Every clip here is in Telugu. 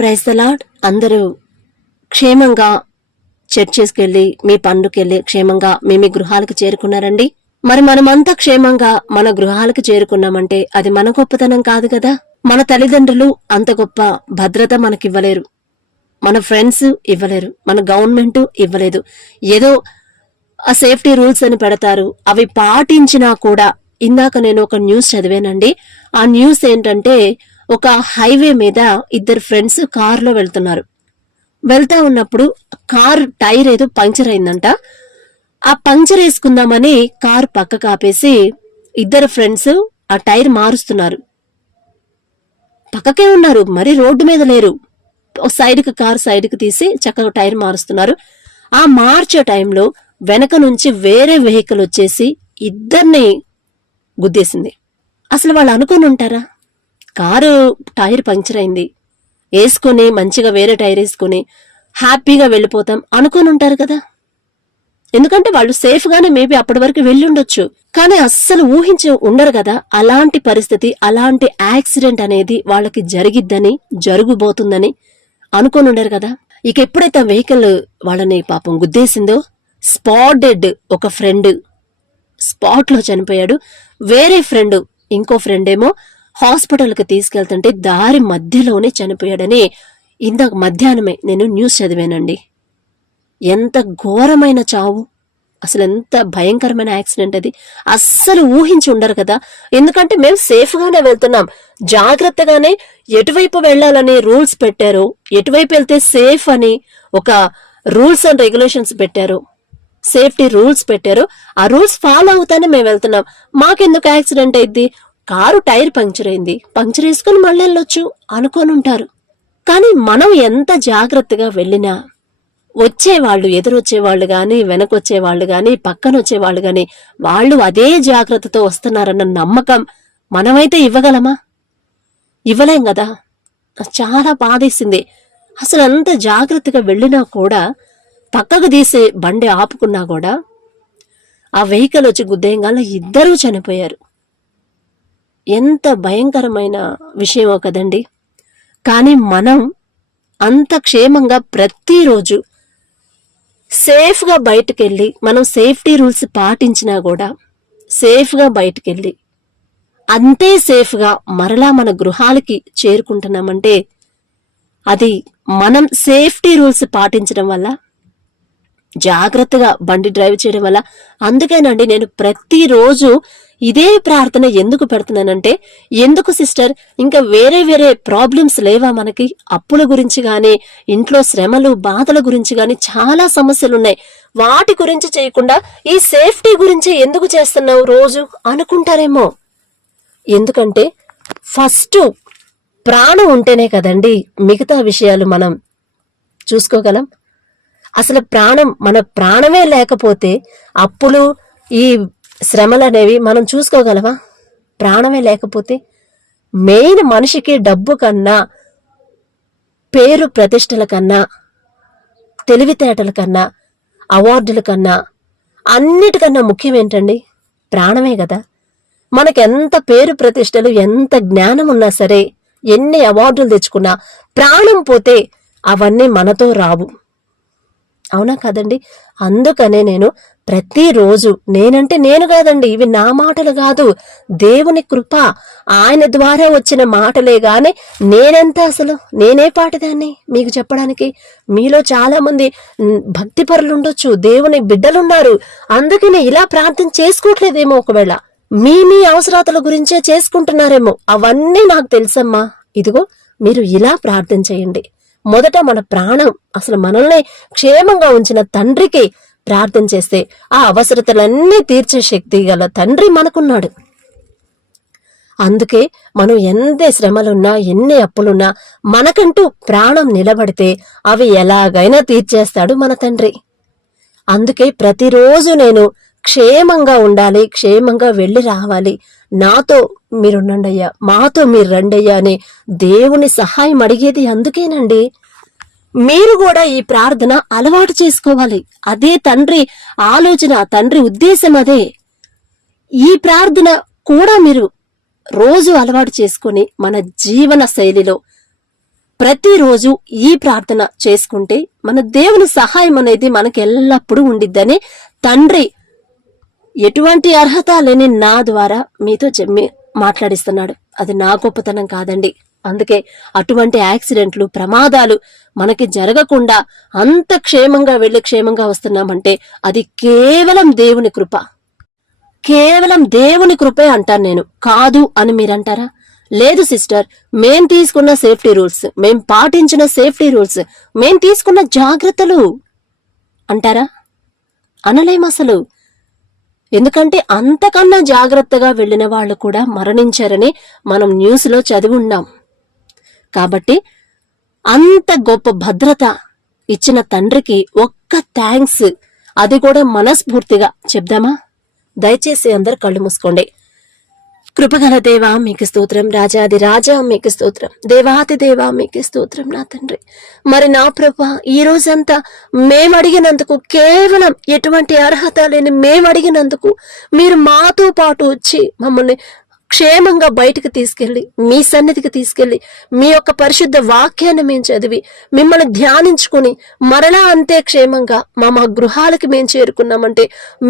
Praise the lord. అందరూ క్షేమంగా చర్చెస్కెళ్ళి మీ పనులకెళ్ళి క్షేమంగా మీ గృహాలకు చేరుకున్నారండి. మరి మనమంతా క్షేమంగా మన గృహాలకు చేరుకున్నామంటే అది మన గొప్పతనం కాదు కదా. మన తల్లిదండ్రులు అంత గొప్ప భద్రత మనకివ్వలేరు, మన ఫ్రెండ్స్ ఇవ్వలేరు, మన గవర్నమెంట్ ఇవ్వలేదు. ఏదో ఆ సేఫ్టీ రూల్స్ అని పెడతారు, అవి పాటించినా కూడా. ఇందాక నేను ఒక న్యూస్ చదివానండి. ఆ న్యూస్ ఏంటంటే, ఒక హైవే మీద ఇద్దరు ఫ్రెండ్స్ కారులో వెళ్తా ఉన్నప్పుడు కారు టైర్ ఏదో పంక్చర్ అయిందంట. ఆ పంక్చర్ వేసుకుందామని కారు పక్కకు ఆపేసి ఇద్దరు ఫ్రెండ్స్ ఆ టైర్ మారుస్తున్నారు. పక్కకే ఉన్నారు, మరి రోడ్డు మీద లేరు. కారు సైడ్కి తీసి చక్కగా టైర్ మారుస్తున్నారు. ఆ మార్చే టైంలో వెనక నుంచి వేరే వెహికల్ వచ్చేసి ఇద్దరిని గుద్దేసింది. అసలు వాళ్ళు అనుకుని ఉంటారా? కారు టైర్ పంక్చర్ అయింది, వేసుకుని మంచిగా వేరే టైర్ వేసుకుని హ్యాపీగా వెళ్ళిపోతాం అనుకుని ఉంటారు కదా. ఎందుకంటే వాళ్ళు సేఫ్ గానే మేబీ అప్పటి వరకు వెళ్ళి ఉండొచ్చు, కానీ అస్సలు ఊహించి ఉండరు కదా అలాంటి పరిస్థితి, అలాంటి యాక్సిడెంట్ అనేది వాళ్ళకి జరిగిద్దని, జరుగుబోతుందని అనుకుని ఉండరు కదా. ఇక ఎప్పుడైతే వెహికల్ వాళ్ళని పాపం గుద్దేసిందో, స్పాట్ డెడ్. ఒక ఫ్రెండ్ స్పాట్ లో చనిపోయాడు. వేరే ఫ్రెండ్, ఇంకో ఫ్రెండ్ ఏమో హాస్పిటల్కి తీసుకెళ్తుంటే దారి మధ్యలోనే చనిపోయాడని ఇందాక మధ్యాహ్నమే నేను న్యూస్ చదివానండి. ఎంత ఘోరమైన చావు, అసలు ఎంత భయంకరమైన యాక్సిడెంట్ అది. అస్సలు ఊహించి ఉండరు కదా. ఎందుకంటే మేము సేఫ్ గానే వెళ్తున్నాం, జాగ్రత్తగానే ఎటువైపు వెళ్లాలని రూల్స్ పెట్టారు, ఎటువైపు వెళ్తే సేఫ్ అని ఒక రూల్స్ అండ్ రెగ్యులేషన్స్ పెట్టారు, సేఫ్టీ రూల్స్ పెట్టారు. ఆ రూల్స్ ఫాలో అవుతానే మేము వెళ్తున్నాం. మాకెందుకు యాక్సిడెంట్ అయింది? కారు టైర్ పంక్చర్ అయింది, పంక్చర్ వేసుకుని మళ్ళీ వెళ్ళొచ్చు అనుకోని ఉంటారు. కానీ మనం ఎంత జాగ్రత్తగా వెళ్ళినా వచ్చేవాళ్ళు, ఎదురొచ్చేవాళ్ళు గాని, వెనకొచ్చేవాళ్ళు గాని, పక్కనొచ్చేవాళ్ళు గాని, వాళ్ళు అదే జాగ్రత్తతో వస్తున్నారన్న నమ్మకం మనమైతే ఇవ్వగలమా? ఇవ్వలేం కదా. చాలా బాధేసింది. అసలు అంత జాగ్రత్తగా వెళ్ళినా కూడా, పక్కకు తీసి బండి ఆపుకున్నా కూడా ఆ వెహికల్ వచ్చి గుద్దేయంగానే ఇద్దరూ చనిపోయారు. ఎంత భయంకరమైన విషయమో కదండి. కానీ మనం అంత క్షేమంగా ప్రతిరోజు సేఫ్గా బయటకెళ్ళి, మనం సేఫ్టీ రూల్స్ పాటించినా కూడా సేఫ్గా బయటకెళ్ళి అంతే సేఫ్గా మరలా మన గృహాలకి చేరుకుంటున్నామంటే అది మనం సేఫ్టీ రూల్స్ పాటించడం వల్ల, జాగ్రత్తగా బండి డ్రైవ్ చేయడం వల్ల. అందుకేనండి నేను ప్రతిరోజు ఇదే ప్రార్థన ఎందుకు పెడుతున్నానంటే, ఎందుకు సిస్టర్ ఇంకా వేరే ప్రాబ్లమ్స్ లేవా మనకి? అప్పుల గురించి గాని, ఇంట్లో శ్రమలు బాధల గురించి గాని చాలా సమస్యలున్నాయి. వాటి గురించి చేయకుండా ఈ సేఫ్టీ గురించి ఎందుకు చేస్తున్నావు రోజు అనుకుంటారేమో. ఎందుకంటే ఫస్ట్ ప్రాణం ఉంటేనే కదండి మిగతా విషయాలు మనం చూసుకోగలం. అసలు మన ప్రాణమే లేకపోతే అప్పులు, ఈ శ్రమలు అనేవి మనం చూసుకోగలమా? ప్రాణమే లేకపోతే. మెయిన్ మనిషికి డబ్బు కన్నా, పేరు ప్రతిష్టల కన్నా, తెలివితేటల కన్నా, అవార్డుల కన్నా, అన్నిటికన్నా ముఖ్యం ఏంటండి? ప్రాణమే కదా. మనకెంత పేరు ప్రతిష్టలు, ఎంత జ్ఞానం ఉన్నా సరే, ఎన్ని అవార్డులు తెచ్చుకున్నా ప్రాణం పోతే అవన్నీ మనతో రావు. అవునా కాదండి? అందుకనే నేను ప్రతిరోజు, నేనంటే నేను కాదండి, ఇవి నా మాటలు కాదు, దేవుని కృప, ఆయన ద్వారా వచ్చిన మాటలే గాని నేనెంత, అసలు నేనే పాటిదాన్ని మీకు చెప్పడానికి. మీలో చాలా మంది భక్తి పరులు ఉండొచ్చు, దేవుని బిడ్డలున్నారు, అందుకనే ఇలా ప్రార్థన చేసుకోవట్లేదేమో. ఒకవేళ మీ అవసరాల గురించే చేసుకుంటున్నారేమో. అవన్నీ నాకు తెలుసమ్మా. ఇదిగో మీరు ఇలా ప్రార్థన చేయండి. మొదట మన ప్రాణం, అసలు మనల్ని క్షేమంగా ఉంచిన తండ్రికి ప్రార్థన చేస్తే ఆ అవసరతలన్నీ తీర్చే శక్తి గల తండ్రి మనకున్నాడు. అందుకే మనం ఎంత శ్రమలున్నా, ఎన్ని అప్పులున్నా, మనకంటూ ప్రాణం నిలబడితే అవి ఎలాగైనా తీర్చేస్తాడు మన తండ్రి. అందుకే ప్రతిరోజు నేను క్షేమంగా ఉండాలి, క్షేమంగా వెళ్ళి రావాలి, నాతో మీరుండయ్యా, మాతో మీరు రండయ్యా అని దేవుని సహాయం అడిగేది అందుకేనండి. మీరు కూడా ఈ ప్రార్థన అలవాటు చేసుకోవాలి. అదే తండ్రి ఆలోచన, తండ్రి ఉద్దేశం అదే. ఈ ప్రార్థన కూడా మీరు రోజు అలవాటు చేసుకొని మన జీవన శైలిలో ప్రతిరోజు ఈ ప్రార్థన చేసుకుంటే మన దేవుని సహాయం అనేది మనకి ఎల్లప్పుడూ ఉండిద్దని తండ్రి ఎటువంటి అర్హత లేని నా ద్వారా మీతో మాట్లాడిస్తున్నాడు. అది నా గొప్పతనం కాదండి. అందుకే అటువంటి యాక్సిడెంట్లు, ప్రమాదాలు మనకి జరగకుండా అంత క్షేమంగా వెళ్లి క్షేమంగా వస్తున్నామంటే అది కేవలం దేవుని కృప. కేవలం దేవుని కృపే అంటాను నేను, కాదు అని మీరంటారా? లేదు సిస్టర్, మేం తీసుకున్న సేఫ్టీ రూల్స్, మేం పాటించిన సేఫ్టీ రూల్స్, మేం తీసుకున్న జాగ్రత్తలు అంటారా? అనలేం అసలు. ఎందుకంటే అంతకన్నా జాగ్రత్తగా వెళ్లిన వాళ్ళు కూడా మరణించారని మనం న్యూస్లో చదివి ఉన్నాం. కాబట్టి అంత గొప్ప భద్రత ఇచ్చిన తండ్రికి ఒక్క థ్యాంక్స్, అది కూడా మనస్ఫూర్తిగా చెప్దామా? దయచేసి అందరు కళ్ళు మూసుకోండి. కృపగల దేవా మీకు స్తోత్రం, రాజాది రాజా మీకు స్తోత్రం, దేవాది దేవా మీకు స్తోత్రం నా తండ్రి. మరి నా ప్రభా, ఈ రోజంతా మేమడిగినందుకు, కేవలం ఎటువంటి అర్హత లేని మేమడిగినందుకు మీరు మాతో పాటు వచ్చి మమ్మల్ని క్షేమంగా బయటికి తీసుకెళ్లి, మీ సన్నిధికి తీసుకెళ్లి, మీ యొక్క పరిశుద్ధ వాక్యాన్ని మేము చదివి మిమ్మల్ని ధ్యానించుకుని మరలా అంతే క్షేమంగా మా గృహాలకి మేము చేరుకున్నామంటే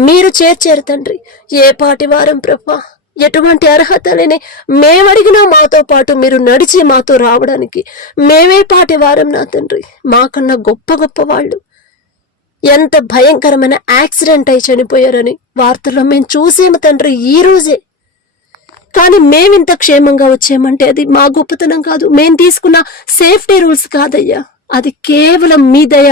మీరు చేర్చారు తండ్రి. ఏ పాటి వారం ప్రభా, ఎటువంటి అర్హత లేని మేమడిగినా మాతో పాటు మీరు నడిచి మాతో రావడానికి మేమే పాటి వారం నా తండ్రి. మాకన్నా గొప్ప గొప్ప వాళ్ళు ఎంత భయంకరమైన యాక్సిడెంట్ అయి చనిపోయారని వార్తల్లో మేము చూసేము తండ్రి ఈ రోజే. కానీ మేమింత క్షేమంగా వచ్చామంటే అది మా గొప్పతనం కాదు, మేం తీసుకున్న సేఫ్టీ రూల్స్ కాదయ్యా. అది కేవలం మీ దయ,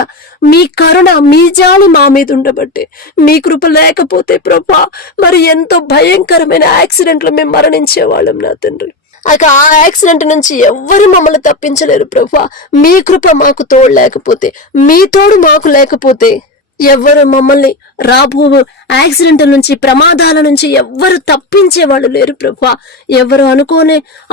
మీ కరుణ, మీ జాలి మా మీద ఉండబట్టే. మీ కృప లేకపోతే ప్రభా, మరి ఎంతో భయంకరమైన యాక్సిడెంట్లో మేము మరణించేవాళ్ళం నా తండ్రి. ఆ యాక్సిడెంట్ నుంచి ఎవ్వరు మమ్మల్ని తప్పించలేరు ప్రభా. మీ కృప మాకు తోడు లేకపోతే, మీ తోడు మాకు లేకపోతే ఎవ్వరు మమ్మల్ని రాబో యాక్సిడెంట్ నుంచి, ప్రమాదాల నుంచి ఎవ్వరు తప్పించే వాళ్ళు లేరు ప్రభా. ఎవరు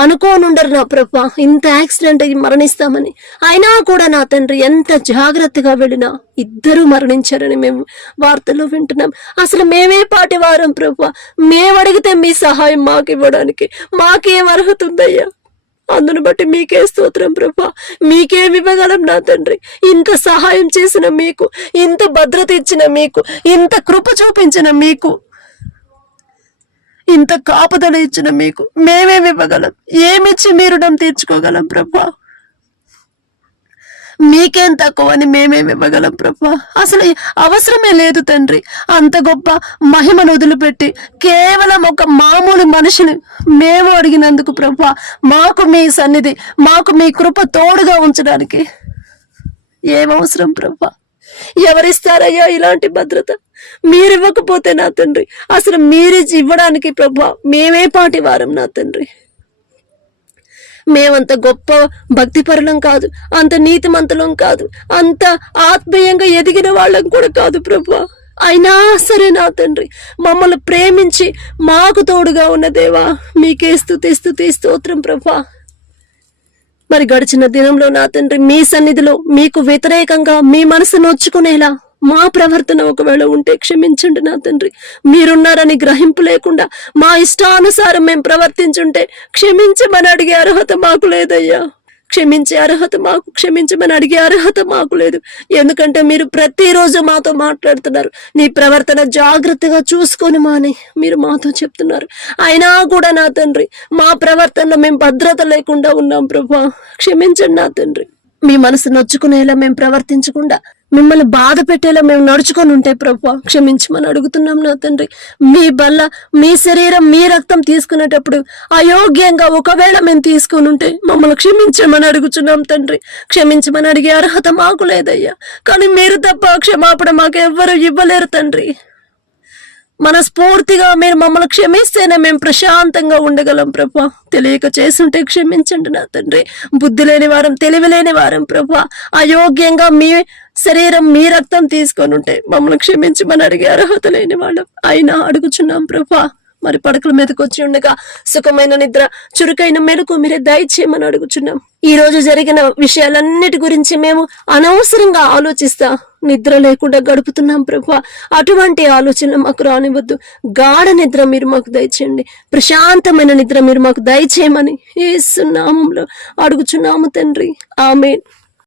అనుకోనుండరు నా ప్రభా ఇంత యాక్సిడెంట్ అయ్యి మరణిస్తామని. అయినా కూడా నా తండ్రి ఎంత జాగ్రత్తగా వెళ్ళినా ఇద్దరు మరణించారని మేము వార్తల్లో వింటున్నాం. అసలు మేమే పాటి వారం ప్రభా, మేమడిగితే మీ సహాయం మాకు ఇవ్వడానికి మాకేం అర్హత ఉందయ్యా? అందును బట్టి మీకే స్తోత్రం ప్రభా. మీకేమివ్వగలం నా తండ్రి? ఇంత సహాయం చేసిన మీకు, ఇంత భద్రత ఇచ్చిన మీకు, ఇంత కృప చూపించిన మీకు, ఇంత కాపుదల ఇచ్చిన మీకు మేమేమివ్వగలం? ఏమిచ్చి మీ రుణం తీర్చుకోగలం ప్రభా? మీకేం తక్కువ అని మేమేమివ్వగలం ప్రభా? అసలు అవసరమే లేదు తండ్రి. అంత గొప్ప మహిమను వదిలిపెట్టి కేవలం ఒక మామూలు మనిషిని మేము అడిగినందుకు ప్రభా, మాకు మీ సన్నిధి, మాకు మీ కృప తోడుగా ఉంచడానికి ఏమవసరం ప్రభా? ఎవరిస్తారయ్యా ఇలాంటి భద్రత? మీరివ్వకపోతే నా తండ్రి, అసలు మీరే ఇవ్వడానికి ప్రభా మేమే పాటి వారం నా తండ్రి. మేమంత గొప్ప భక్తిపరులం కాదు, అంత నీతిమంతులం కాదు, అంత ఆత్మీయంగా ఎదిగిన వాళ్ళం కూడా కాదు ప్రభా. అయినా సరే నా తండ్రి, మమ్మల్ని ప్రేమించి మాకు తోడుగా ఉన్న దేవా మీకే స్తుతి స్తోత్రం ప్రభా. మరి గడిచిన దినంలో నా తండ్రి మీ సన్నిధిలో మీకు వ్యతిరేకంగా మీ మనసు నొచ్చుకునేలా మా ప్రవర్తన ఒకవేళ ఉంటే క్షమించండి నా తండ్రి. మీరున్నారని గ్రహింపు లేకుండా మా ఇష్టానుసారం మేము ప్రవర్తించుంటే క్షమించమని అడిగే అర్హత మాకు లేదయ్యా. క్షమించమని అడిగే అర్హత మాకు లేదు. ఎందుకంటే మీరు ప్రతిరోజు మాతో మాట్లాడుతున్నారు. నీ ప్రవర్తన జాగ్రత్తగా చూసుకొని మాని మీరు మాతో చెప్తున్నారు. అయినా కూడా నా తండ్రి, మా ప్రవర్తనలో మేము భద్రత లేకుండా ఉన్నాం ప్రభా. క్షమించండి నా తండ్రి. మీ మనసు నొచ్చుకునేలా మేము ప్రవర్తించకుండా, మిమ్మల్ని బాధ పెట్టేలా మేము నడుచుకొని ఉంటే ప్రభా క్షమించమని అడుగుతున్నాం నా తండ్రి. మీ బల్ల, మీ శరీరం, మీ రక్తం తీసుకునేటప్పుడు అయోగ్యంగా ఒకవేళ మేము తీసుకుని ఉంటే మమ్మల్ని క్షమించమని అడుగుతున్నాం తండ్రి. క్షమించమని అడిగే అర్హత మాకు లేదయ్యా. కానీ మీరు తప్ప క్షమాపణ మాకు ఎవ్వరూ ఇవ్వలేరు తండ్రి. మనస్ఫూర్తిగా మీరు మమ్మల్ని క్షమిస్తేనే మేము ప్రశాంతంగా ఉండగలం ప్రభా. తెలియక చేస్తుంటే క్షమించండి నా తండ్రి. బుద్ధి లేని వారం, తెలివి లేని వారం ప్రభా, అయోగ్యంగా మీ శరీరం, మీ రక్తం తీసుకొని ఉంటే మమ్మల్ని క్షమించమని అడిగే అర్హత లేని వాళ్ళం. అయినా అడుగుచున్నాం ప్రభా. మరి పడకల మీదకి వచ్చి ఉండగా సుఖమైన నిద్ర, చురుకైన మెలకు మీరే దయచేయమని అడుగుచున్నాం. ఈ రోజు జరిగిన విషయాలన్నిటి గురించి మేము అనవసరంగా ఆలోచిస్తా నిద్ర లేకుండా గడుపుతున్నాం ప్రభా. అటువంటి ఆలోచనలు మాకు రానివ్వద్దు. గాఢ నిద్ర మీరు మాకు దయచేయండి. ప్రశాంతమైన నిద్ర మీరు మాకు దయచేయమని యేసు నామములో అడుగుచున్నాము తండ్రి. ఆమేన్.